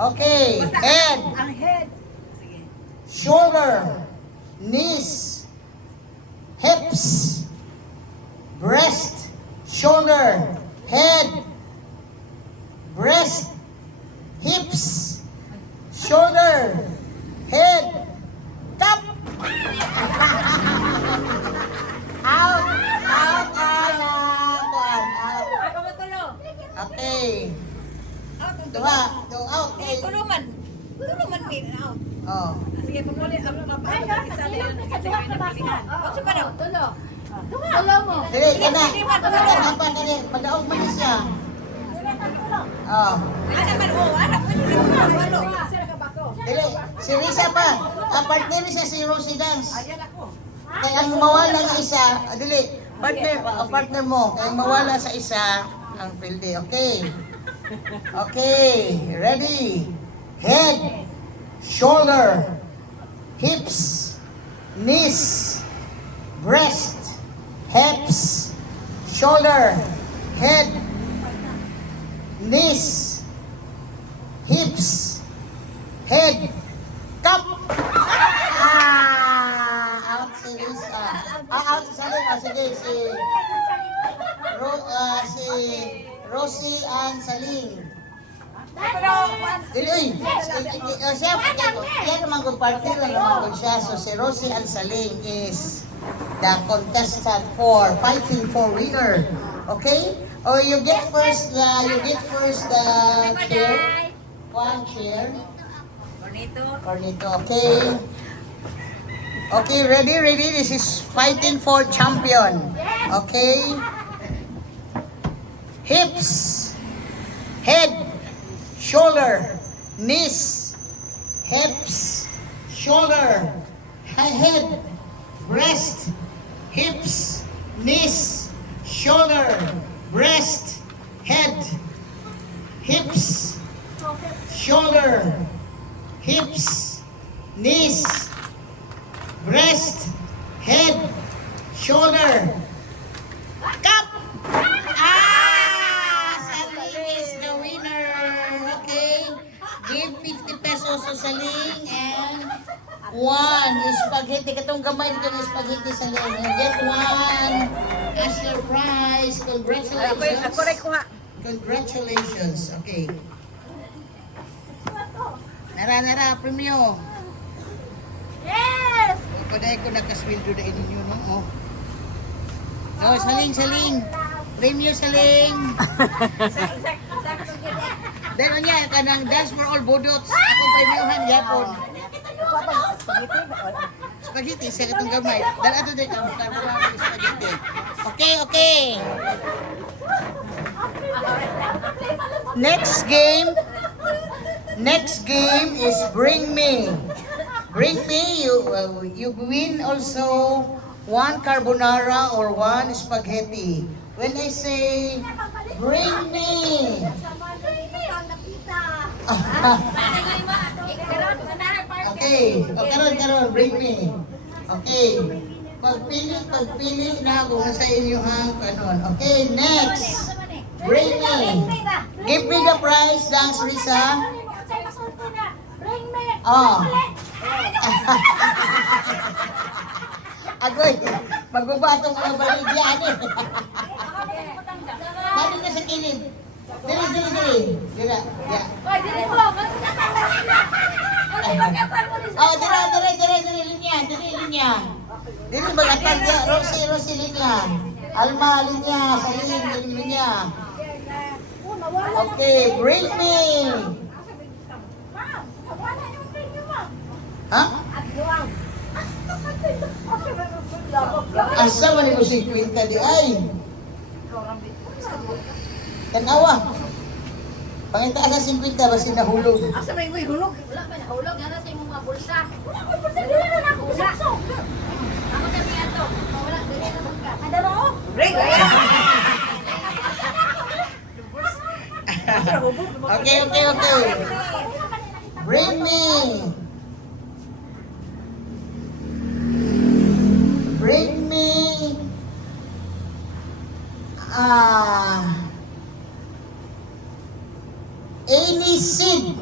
Okay, head, Ang head. Sige. shoulder, knees, hips, breast, shoulder, head, breast, hips, shoulder, head, cup. Out, out, out. Ako matulo. Okay. Out. Diba? Go out. Eh, tuluman. Tuluman din. Out. Oh. Sige, pagmuli. Ang kapal. Isa na yun. Kasi may napilihan. Out sa panaw. Tulo. Tulo mo. Dili, kana. Kana pa, kana. Padaog man siya. Oh. Ano man, oh. Ano man. Walo. Dili, si Risa pa. Ang partner siya si Rosie Dance. Ayan ako. Kaya ang mawala ng isa, dili, partner mo. Kaya ang mawala sa isa, ang pildi. Okay. Okay, ready. Head, shoulder, hips, knees, breast, hips, shoulder, head, knees, hips, head, cup. Out si Lisa. Out si Salim. Sige, si Rosie and Salim. Dili, siya naman kung party lang naman kung siya. So si Rosie and Salim is the contestant for fighting for winner. Okay? Or you get first the chair. One chair. Cornito. Okay. Okay, ready? This is fighting for champion. Okay. Hips, head, shoulder, knees, hips, shoulder, head, breast, hips, knees, shoulder, breast, head, hips, shoulder, hips, knees, breast, head, shoulder, cup. Saling is the winner. Okay. Give 50 pesos to Saling and one spaghetti. Katong gamay dito ng spaghetti Saling. You get one as your prize. Congratulations. Congratulations. Okay. Nara, premio. Yes! Paday ko nakasweldo na ninyo, no? Oh. No, Saling. Premium Saling. Dahil niya, kanang dance for all budots. Akong premiuhan yapon. Spaghetti, siya katong gamay. Dahil ato din ang spaghetti. Okay. Next game is Bring Me. You win also one carbonara or one spaghetti. When I say, bring me. Okay. Karon, bring me. Okay. Pagpili na kung sa inyo hang kanon. Okay, next. Bring me. Give me the prize, Dance Risa. Bring me. Oh. Agoy, magbabatong mga baligyan eh. Dali na sa kilid. Dili. Dila. Yeah. Hoy, dili mo. Oh, dili linya. Dili magatag ya, Rosie linya. Alma linya, Saling linya. Okay, bring me. Ha? Asa man mo si Quinta di ay? Tanawa. Pangita sa 50 basi nahulog. Asa may hulog? Wala pa nahulog. Yana sa imong mga bulsa. Wala ko bulsa. Dili na ako. Ako tabi ato. Wala, dili na magka. Ada mo? Break. Okay. Bring me. Any seed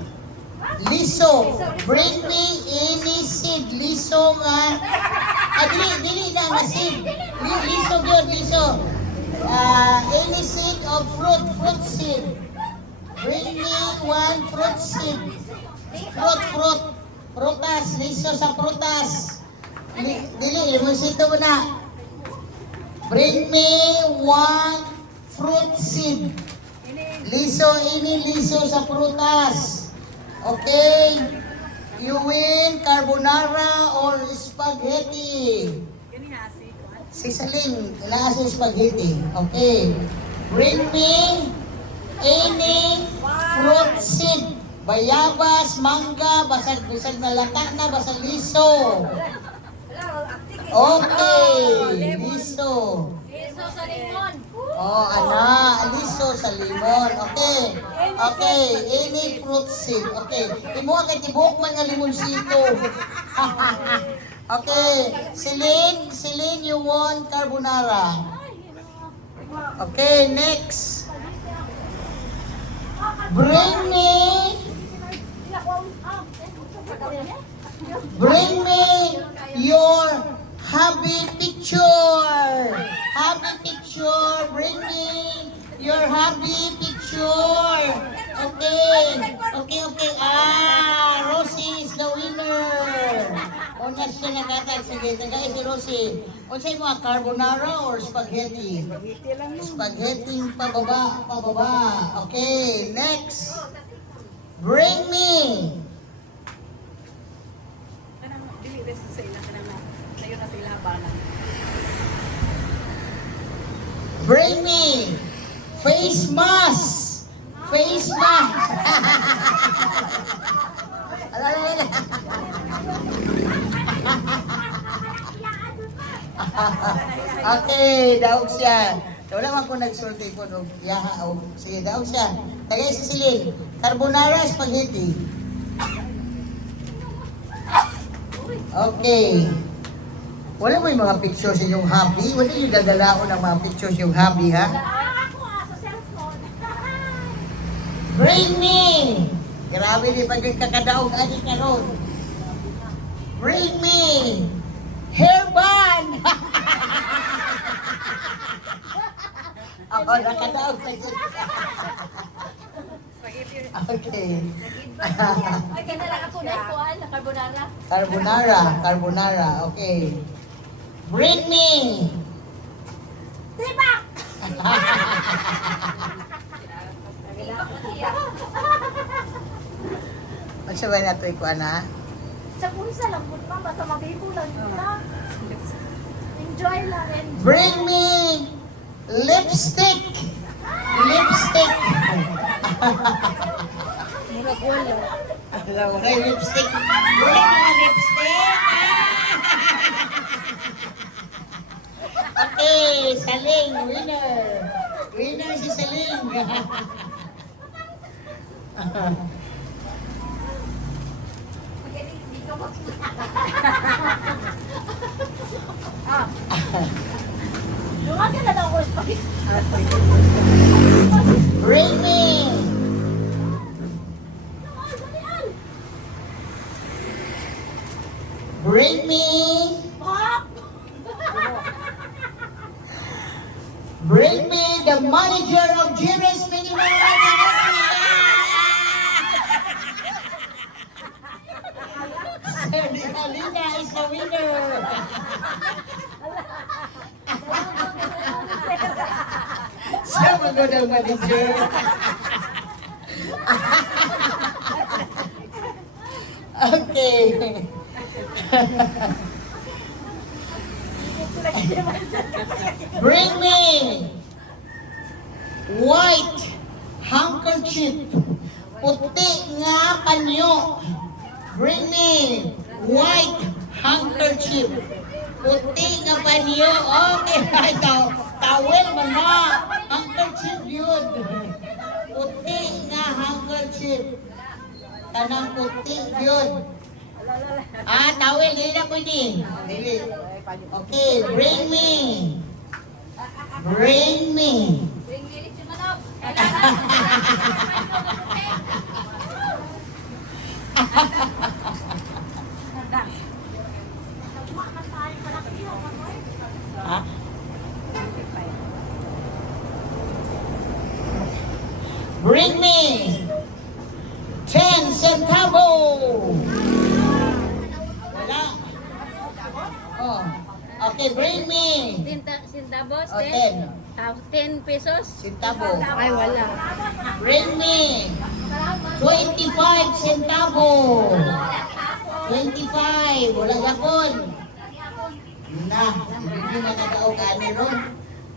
Liso. Bring me any seed. Liso nga. Dili na nga seed. Liso yun, liso. Any seed of fruit seed. Bring me one fruit seed. Fruit. Prutas, liso sa prutas. Dili, limusito mo na. Bring me one fruit seed. Liso sa prutas. Okay? You win carbonara or spaghetti. Si Saling, inaasa yung spaghetti. Okay. Bring me any fruit seed. Bayabas, mangga, basag na lata na, basag liso. Okay, liso. Liso sa limon. Oh, liso sa limon. Okay, any fruit seed. Okay, imuha kay tibok man nga limonsito. Okay, Celine, you want carbonara. Okay, next. Bring me your happy picture. Bring me your happy picture. Okay. Rosie is the winner. Una siya nakatag. Sige, tagay si Rosie. Unsay mo, carbonara or spaghetti? Spaghetti pababa. Okay, next. Bring me. Bring me face mask. Okay, daog siya. Wala man ko nagsulti ko no. Yaha o. Sige, daog siya. Tagay si Celine. Carbonara, spaghetti. Okay. Wala mo yung mga pictures yung hobby? Wala yung gagalaon ng mga pictures yung hobby, ha? Sa cellphone. Bring me! Grabe di pag yung kakadaog ani karon. Bring me! Hairband! Ako nakadaog sa dyan. Okay. Ay, kaya lang ako na ikuan, na carbonara. Carbonara. Okay. Bring me! Tibak! Ano ba na ito ikuan ha? Sa punsa lang po pa, basta mabibulan na. Enjoy lang. Bring me lipstick! Murag wala. Alam mo kayo, lipstick. Wala mga lipstick. Okay, Saling, winner. Winner si Saling. Lumaga na daw ko spaghetti. Bring me. Bring me. Bring me the manager of Jiris Minimum. Alina is the winner. Siya magod ang manager. Okay. Bring me white handkerchief. Puti nga panyo. Bring me white handkerchief. Puti nga panyo. Okay, towel man na. Handkerchief yun. Puti nga handkerchief. Tanang puti yun. Towel. Dili na pwede. Dili. Okay, bring me. Bring me. Bring me si Manok. Ha? Bring me 10 centavo. Wala. Oh. Okay, bring me Centavos, oh, 10 10 pesos. centavo. Ay, wala. Bring me 25 centavo. 25. Wala gapon. Na, hindi na nagaog ani ron.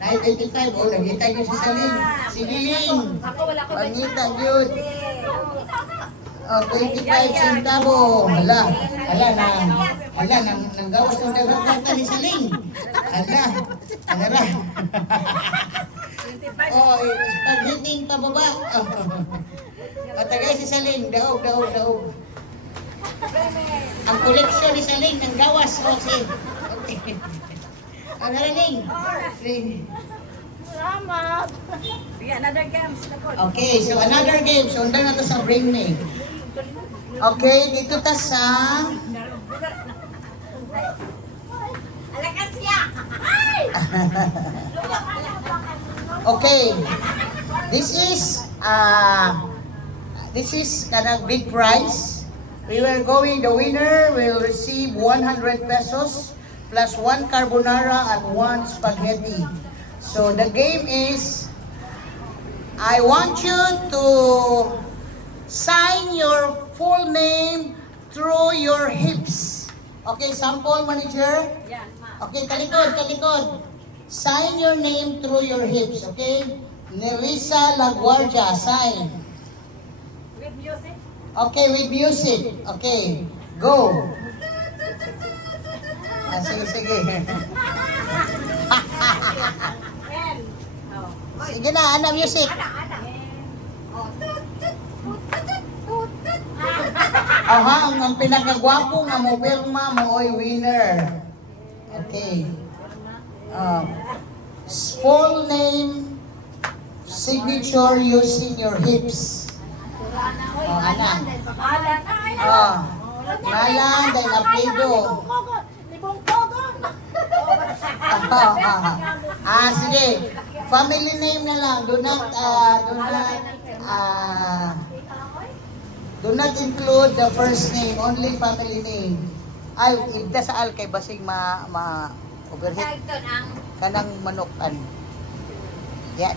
9.25. Oh, nagita nyo si Saling. Si Liling. Ako wala ko Pangita yun. Oh, 25 centavo. Hala, nanggawas ng dagat ni Saling. Hala, ra. Oh, paghiting pababa. Matagay si Saling, daog. Ang koleksyon ni Saling ng gawas. Okay. Ang haraling. Salamat. Sige, another game. Okay, so another game. So, undan na to sa Bring Me. Okay, dito ta sa... Alakan siya. Okay. This is kanang big prize. The winner will receive 100 pesos plus 1 carbonara and 1 spaghetti. So the game is, I want you to sign your full name through your hips. Okay, sample manager. Okay, talikod. Sign your name through your hips, okay? Nerissa Laguardia, sign. With music. Okay, with music. Okay, go. Sige. Sige na, ana music. Aha, ang pinakagwapo nga mo pirma mo oy winner. Okay. Full name, signature using your hips. Ana. Ngalan, dahil apelido. Sige. Family name na lang. Do not include the first name, only family name. Ay, igda sa al kay basig overheat kanang manukan. Dia.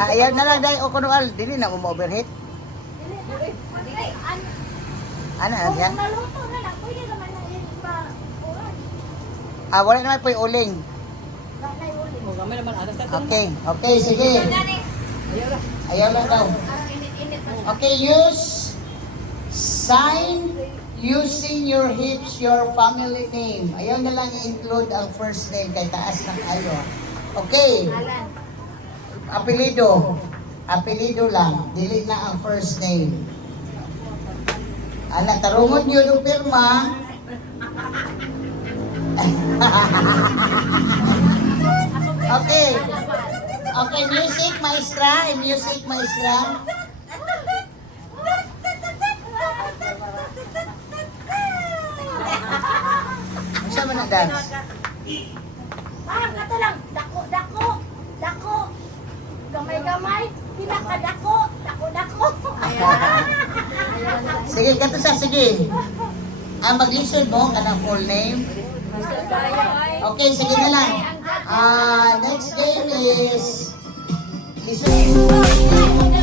Ayaw na lang dahil o kuno al, dili na mo overheat. Ano yan? Wala naman po yung uling. Okay, sige. Ayaw lang daw. Okay, sign using your hips, your family name. Ayaw na lang i-include ang first name kay taas ng ayo. Okay. Apelido lang. Dili na ang first name. Tarungon yun yung pirma. Okay, music maestra. Ano siya man ang dance? Kato lang, dako. Gamay, pinakadako, dako. Sige, kato sa, sige. Mag-listen mo, kanang full name. Okay, sige na lang. Next game is listen.